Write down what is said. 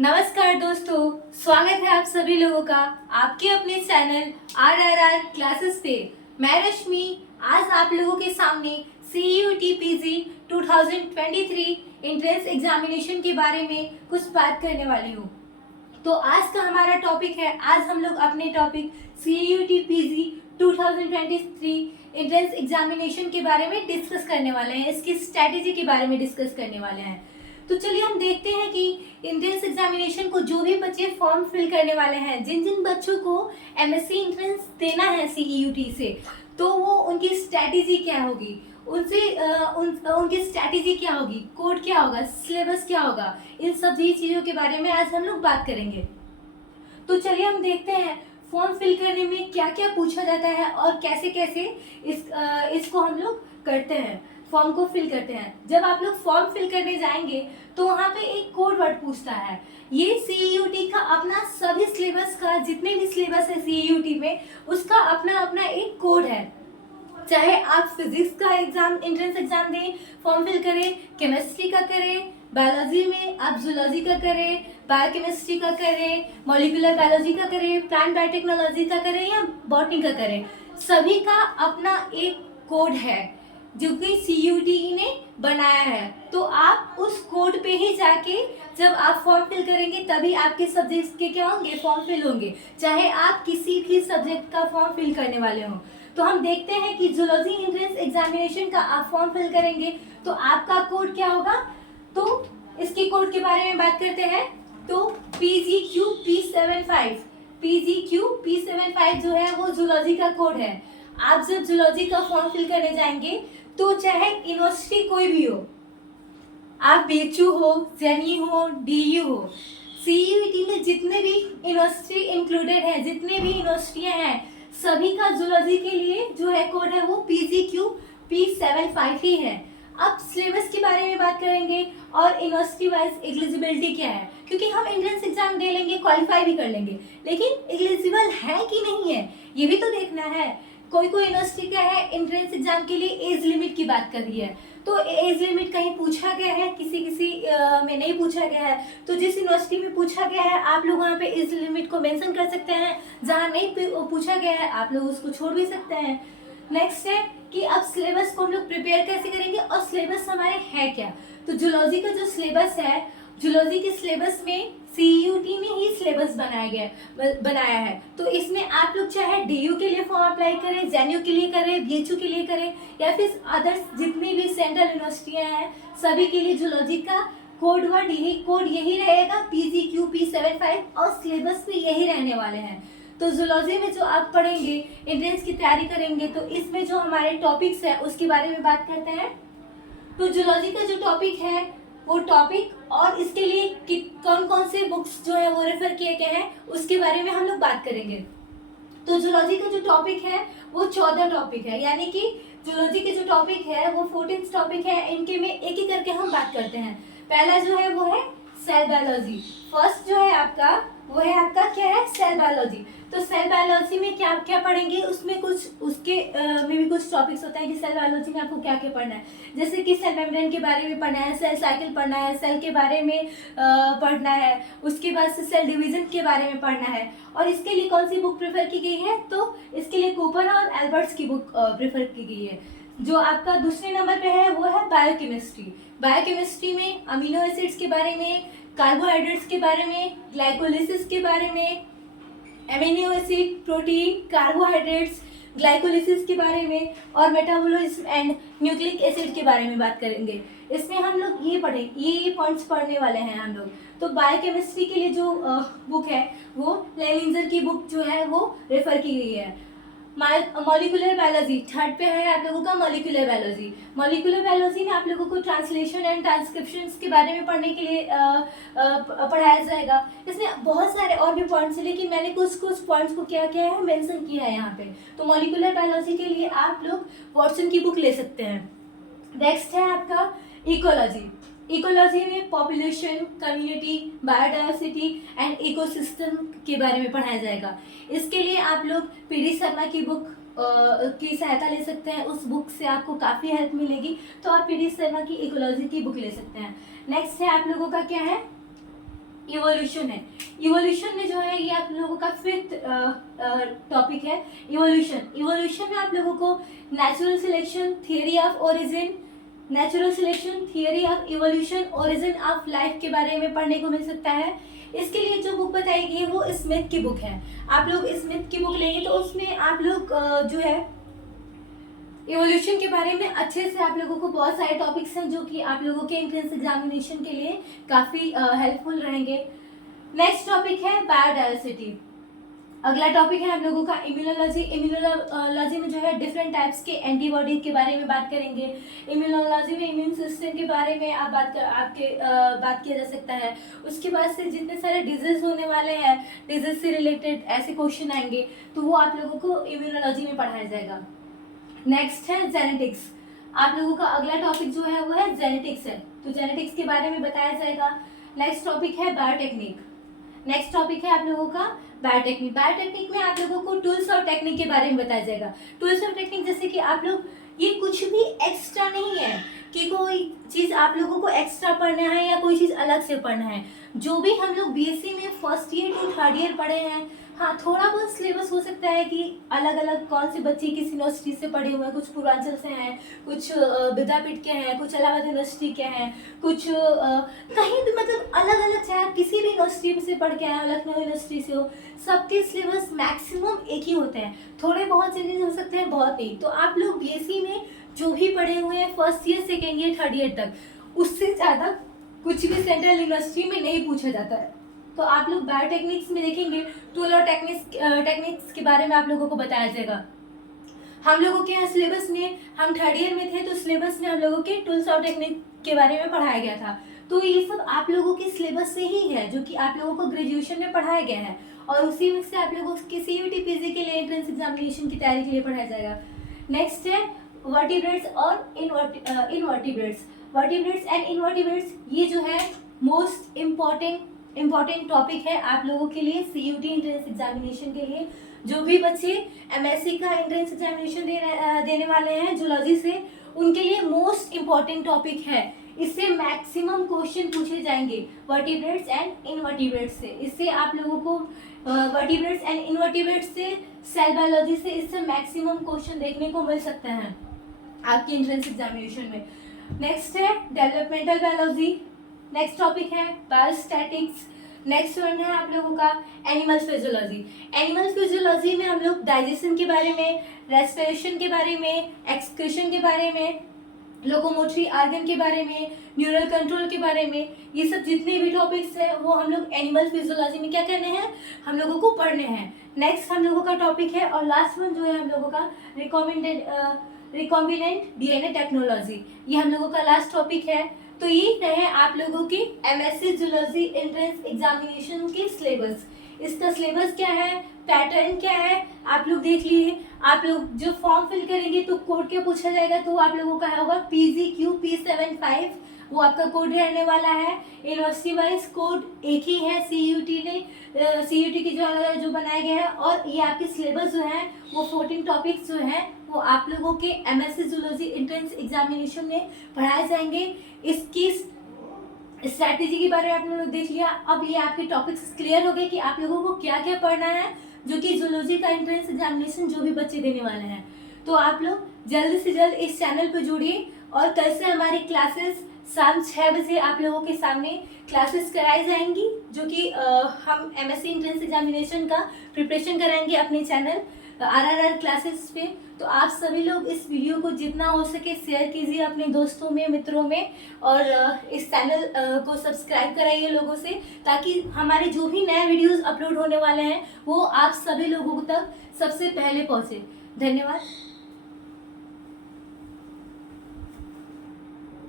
नमस्कार दोस्तों, स्वागत है आप सभी लोगों का आपके अपने चैनल RRR क्लासेस पे। मैं रश्मि आज आप लोगों के सामने CUT PG 2023 एंट्रेंस एग्जामिनेशन के बारे में कुछ बात करने वाली हूँ। तो आज का हमारा टॉपिक है, आज हम लोग अपने topic CUT PG 2023 entrance examination के बारे में डिस्कस करने वाले हैं, इसकी स्ट्रैटेजी के बारे में डिस्कस करने वाले हैं। तो चलिए हम देखते हैं कि एंट्रेंस एग्जामिनेशन को जो भी बच्चे फॉर्म फिल करने वाले हैं, जिन जिन बच्चों को MSc एंट्रेंस देना है CUT से, तो वो उनकी स्ट्रैटेजी क्या होगी, उनकी स्ट्रैटेजी क्या होगी, कोड क्या होगा, सिलेबस क्या होगा, इन सभी चीज़ों के बारे में आज हम लोग बात करेंगे। तो चलिए हम देखते हैं फॉर्म फिल करने में क्या क्या पूछा जाता है और कैसे कैसे इसको हम लोग करते हैं, फॉर्म को फिल करते हैं। जब आप लोग फॉर्म फिल करने जाएंगे तो वहाँ पे एक कोड वर्ड पूछता है। ये CUT का अपना सभी सिलेबस का, जितने भी सिलेबस है CUT में, उसका अपना अपना एक कोड है। चाहे आप फिजिक्स का एंट्रेंस एग्जाम दें, फॉर्म फिल करें, केमिस्ट्री का करें, बायोलॉजी में आप जूलॉजी का करें, बायोकेमिस्ट्री का करें, मॉलिक्यूलर बायोलॉजी का करें, प्लांट बायोटेक्नोलॉजी का करें या बॉटनी का करें, सभी का अपना एक कोड है जो कि CUT ने बनाया है। तो आप उस कोड पे ही जाके जब आप फॉर्म फिल करेंगे तभी आपके सब्जेक्ट्स के क्या होंगे, फॉर्म फिल होंगे, चाहे आप किसी भी सब्जेक्ट का फॉर्म फिल करने वाले हों। तो हम देखते हैं कि जूलॉजी एंट्रेंस एग्जामिनेशन का आप फॉर्म फिल करेंगे तो आपका कोड क्या होगा। तो इसके कोड के बारे में बात करते हैं। तो PGQ P75 जो है वो जूलॉजी का कोड है। आप जब जूलॉजी का फॉर्म फिल करने जाएंगे तो चाहे यूनिवर्सिटी कोई भी हो, आप BHU हो, JNU हो, DU हो, CUT में जितने भी यूनिवर्सिटी इंक्लूडेड है, जितने भी यूनिवर्सिटियां हैं, सभी का जूलॉजी के लिए जो है कोड है वो PGQ P75 ही है। अब सिलेबस के बारे में बात करेंगे और यूनिवर्सिटी वाइज एलिजिबिलिटी क्या है, क्योंकि हम एंट्रेंस एग्जाम दे लेंगे, क्वालिफाई भी कर लेंगे, लेकिन एलिजिबल है कि नहीं है ये भी तो देखना है। कोई कोई यूनिवर्सिटी क्या है, एंट्रेंस एग्जाम के लिए एज लिमिट की बात कर रही है, तो एज लिमिट कहीं पूछा गया है, किसी में नहीं पूछा गया है। तो जिस यूनिवर्सिटी में पूछा गया है आप लोग वहाँ पे एज लिमिट को मेंशन कर सकते हैं, जहाँ नहीं पूछा गया है आप लोग उसको छोड़ भी सकते हैं। नेक्स्ट है कि अब सिलेबस को हम लोग प्रिपेयर कैसे करेंगे और सिलेबस हमारे है क्या। तो जूलॉजी का जो सिलेबस है, जूलॉजी के सिलेबस में CUT ने ही सिलेबस बनाया है। तो इसमें आप लोग चाहे DU के लिए फॉर्म अप्लाई करें, JNU के लिए करें, BHU के लिए करें, या फिर अदर्स जितनी भी सेंट्रल यूनिवर्सिटियाँ हैं, सभी के लिए जूलॉजी का कोड यही रहेगा PGQ P75, और सिलेबस भी यही रहने वाले हैं। तो जूलॉजी में जो आप पढ़ेंगे, एंट्रेंस की तैयारी करेंगे, तो इसमें जो हमारे टॉपिक्स है उसके बारे में बात करते हैं। तो जूलॉजी का जो टॉपिक है वो टॉपिक और इसके लिए कौन कौन से बुक्स जो है वो रेफर किए गए हैं उसके बारे में हम लोग बात करेंगे। तो जूलॉजी का जो टॉपिक है वो 14 टॉपिक है, यानी कि जूलॉजी के जो टॉपिक है वो 14 टॉपिक है। इनके में एक एक करके हम बात करते हैं। पहला जो है वो है सेल बायोलॉजी। फर्स्ट जो है आपका वो है आपका क्या है, सेल बायोलॉजी। तो सेल बायोलॉजी में क्या क्या पढ़ेंगे, उसमें कुछ उसके में भी कुछ टॉपिक्स होता है कि सेल बायोलॉजी में आपको क्या क्या पढ़ना है। जैसे कि सेल मेम्ब्रेन के बारे में पढ़ना है, सेल साइकिल पढ़ना है, सेल के बारे में पढ़ना है, उसके बाद से सेल डिवीजन के बारे में पढ़ना है। और इसके लिए कौन सी बुक प्रेफर की गई है, तो इसके लिए कूपर और एल्बर्ट्स की बुक प्रेफर की गई है। जो आपका दूसरे नंबर पे है वो है बायोकेमिस्ट्री। बायोकेमिस्ट्री में अमीनो एसिड्स के बारे में, कार्बोहाइड्रेट्स के बारे में, ग्लाइकोलिसिस के बारे में, amino acid, protein, carbohydrates, glycolysis के बारे में, और मेटाबॉलिज्म एंड न्यूक्लिक एसिड के बारे में बात करेंगे। इसमें हम लोग ये पॉइंट्स पढ़ने वाले हैं हम लोग। तो बायोकेमिस्ट्री के लिए जो बुक है वो लेलिंजर की बुक जो है वो रेफर की गई है। मॉलिक्यूलर बायोलॉजी थर्ड पे है आप लोगों का। मॉलिक्यूलर बायोलॉजी में आप लोगों को ट्रांसलेशन एंड ट्रांसक्रिप्शंस के बारे में पढ़ने के लिए पढ़ाया जाएगा। इसमें बहुत सारे और भी पॉइंट्स हैं, लेकिन मैंने कुछ पॉइंट्स को क्या किया है, मेंशन किया है यहाँ पे। तो मॉलिक्यूलर बायोलॉजी के लिए आप लोग वॉटसन की बुक ले सकते हैं। नेक्स्ट है आपका इकोलॉजी। इकोलॉजी में population, community, biodiversity and ecosystem के बारे में पढ़ाया जाएगा। इसके लिए आप लोग PD शर्मा की बुक की सहायता ले सकते हैं। उस बुक से आपको काफ़ी हेल्प मिलेगी, तो आप PD शर्मा की इकोलॉजी की बुक ले सकते हैं। नेक्स्ट है आप लोगों का क्या है, इवोल्यूशन है। इवोल्यूशन में जो है ये आप लोगों का 5th टॉपिक है इवोल्यूशन। इवोल्यूशन में आप लोगों को natural selection, theory of origin, natural selection, theory of evolution, origin of life के बारे में पढ़ने को मिल सकता है। इसके लिए जो बुक बताई गई है वो स्मिथ की बुक है। आप लोग स्मिथ की बुक लेंगे तो उसमें आप लोग जो है इवोल्यूशन के बारे में अच्छे से आप लोगों को बहुत सारे टॉपिक्स हैं जो कि आप लोगों के एंट्रेंस एग्जामिनेशन के लिए काफ़ी हेल्पफुल रहेंगे। नेक्स्ट टॉपिक है बायोडाइवर्सिटी। अगला टॉपिक है आप लोगों का इम्यूनोलॉजी। इम्यूनोलॉजी में जो है डिफरेंट टाइप्स के एंटीबॉडी के बारे में बात करेंगे। इम्यूनोलॉजी में इम्यून सिस्टम के बारे में बात किया जा सकता है। उसके बाद से जितने सारे डिजीज होने वाले हैं, डिजीज से रिलेटेड ऐसे क्वेश्चन आएंगे तो वो आप लोगों को इम्यूनोलॉजी में पढ़ाया जाएगा। नेक्स्ट है जेनेटिक्स। आप लोगों का अगला टॉपिक जो है वो है जेनेटिक्स है, तो जेनेटिक्स के बारे में बताया जाएगा। नेक्स्ट टॉपिक है बायोटेक्निक। नेक्स्ट टॉपिक है आप लोगों का बायोटेक्निक। बायोटेक्निक में आप लोगों को टूल्स और टेक्निक के बारे में बताया जाएगा। टूल्स और टेक्निक जैसे कि आप लोग, ये कुछ भी एक्स्ट्रा नहीं है कि कोई चीज़ आप लोगों को एक्स्ट्रा पढ़ना है या कोई चीज़ अलग से पढ़ना है। जो भी हम लोग बीएससी में first year to third year पढ़े हैं, हाँ थोड़ा बहुत सिलेबस हो सकता है कि अलग अलग कौन से बच्चे किस यूनिवर्सिटी से पढ़े हुए हैं, कुछ पूर्वांचल से हैं, कुछ विद्यापीठ के हैं, कुछ इलाहाबाद यूनिवर्सिटी के हैं, कुछ कहीं भी मतलब अलग अलग, चाहे आप किसी भी यूनिवर्सिटी से पढ़ के आए हो, लखनऊ यूनिवर्सिटी से हो, सबके सिलेबस मैक्सिमम एक ही होते हैं। थोड़े बहुत चेंजेस हो सकते हैं, बहुत नहीं। तो आप लोग बीएससी में जो भी पढ़े हुए हैं first year, second year, third year तक, उससे ज़्यादा कुछ भी सेंट्रल यूनिवर्सिटी में नहीं पूछा जाता है। तो आप लोग बायोटेक्निक्स में देखेंगे टूल और टेक्निक्स के बारे में आप लोगों को बताया जाएगा। हम लोगों के यहाँ सिलेबस में, हम थर्ड ईयर में थे तो सिलेबस में हम लोगों के टूल्स और टेक्निक के बारे में पढ़ाया गया था। तो ये सब आप लोगों के सिलेबस से ही है जो कि आप लोगों को ग्रेजुएशन में पढ़ाया गया है, और उसी में से आप लोगों के CUT PG के लिए एंट्रेंस एग्जामिनेशन की तैयारी के लिए पढ़ाया जाएगा। नेक्स्ट है वर्टिब्रेट्स और इनवर्टिब्रेट्स। वर्टिब्रेट्स एंड इनवर्टिब्रेट्स, ये जो है मोस्ट इम्पॉर्टेंट टॉपिक है आप लोगों के लिए CUT एंट्रेंस एग्जामिनेशन के लिए। जो भी बच्चे MSc का एंट्रेंस एग्जामिनेशन देने वाले हैं जूलॉजी से, उनके लिए मोस्ट इम्पॉर्टेंट टॉपिक है। इससे मैक्सिमम क्वेश्चन पूछे जाएंगे वर्टिब्रेट्स एंड इनवर्टिब्रेट्स से। इससे आप लोगों को वर्टिब्रेट्स एंड इनवर्टिब्रेट्स से, सेल बायोलॉजी से, इससे मैक्सिमम क्वेश्चन देखने को मिल सकते हैं आपकी एंट्रेंस एग्जामिनेशन में। नेक्स्ट है डेवलपमेंटल बायोलॉजी। नेक्स्ट टॉपिक है बायोस्टैटिक्स। नेक्स्ट वन है आप लोगों का एनिमल फिजियोलॉजी। एनिमल फिजियोलॉजी में हम लोग डाइजेशन के बारे में, रेस्पिरेशन के बारे में, एक्सक्रीशन के बारे में, लोकोमोटरी आर्गन के बारे में, न्यूरल कंट्रोल के बारे में, ये सब जितने भी टॉपिक्स हैं वो हम लोग एनिमल फिजियोलॉजी में क्या करने हैं, हम लोगों को पढ़ने हैं। नेक्स्ट हम लोगों का टॉपिक है और लास्ट वन जो है हम लोगों का रिकॉम्बिनेंट DNA टेक्नोलॉजी। ये हम लोगों का लास्ट टॉपिक है। तो ये रहे आप लोगों की MSc जूलॉजी एंट्रेंस एग्जामिनेशन के सिलेबस। इसका सिलेबस क्या है, पैटर्न क्या है, आप लोग देख लिए। आप लोग जो फॉर्म फिल करेंगे तो कोड क्या पूछा जाएगा, तो आप लोगों का होगा PGQ P75, वो आपका कोड रहने वाला है। यूनिवर्सिटी वाइज कोड एक ही है, CUT की जो बनाया गया है। और ये आपके सिलेबस जो है वो 14 टॉपिक्स जो हैं वो आप लोगों के MSc जूलॉजी एंट्रेंस एग्जामिनेशन में पढ़ाए जाएंगे। इसकी स्ट्रैटेजी के बारे में आप लोग देख लिया। अब ये आपके टॉपिक्स क्लियर हो गए कि आप लोगों को क्या क्या पढ़ना है, जो कि जूलॉजी का एंट्रेंस एग्जामिनेशन जो भी बच्चे देने वाले हैं। तो आप लोग जल्द से जल्द इस चैनल पर जुड़िए, और कल से हमारी क्लासेस शाम 6 बजे आप लोगों के सामने क्लासेस कराई जाएंगी, जो कि हम MSc एंट्रेंस एग्जामिनेशन का प्रिपरेशन कराएंगे अपने चैनल RRR क्लासेस पे। तो आप सभी लोग इस वीडियो को जितना हो सके शेयर कीजिए अपने दोस्तों में, मित्रों में, और इस चैनल को सब्सक्राइब कराइए लोगों से, ताकि हमारे जो भी नए वीडियोस अपलोड होने वाले हैं वो आप सभी लोगों तक सबसे पहले पहुंचे। धन्यवाद।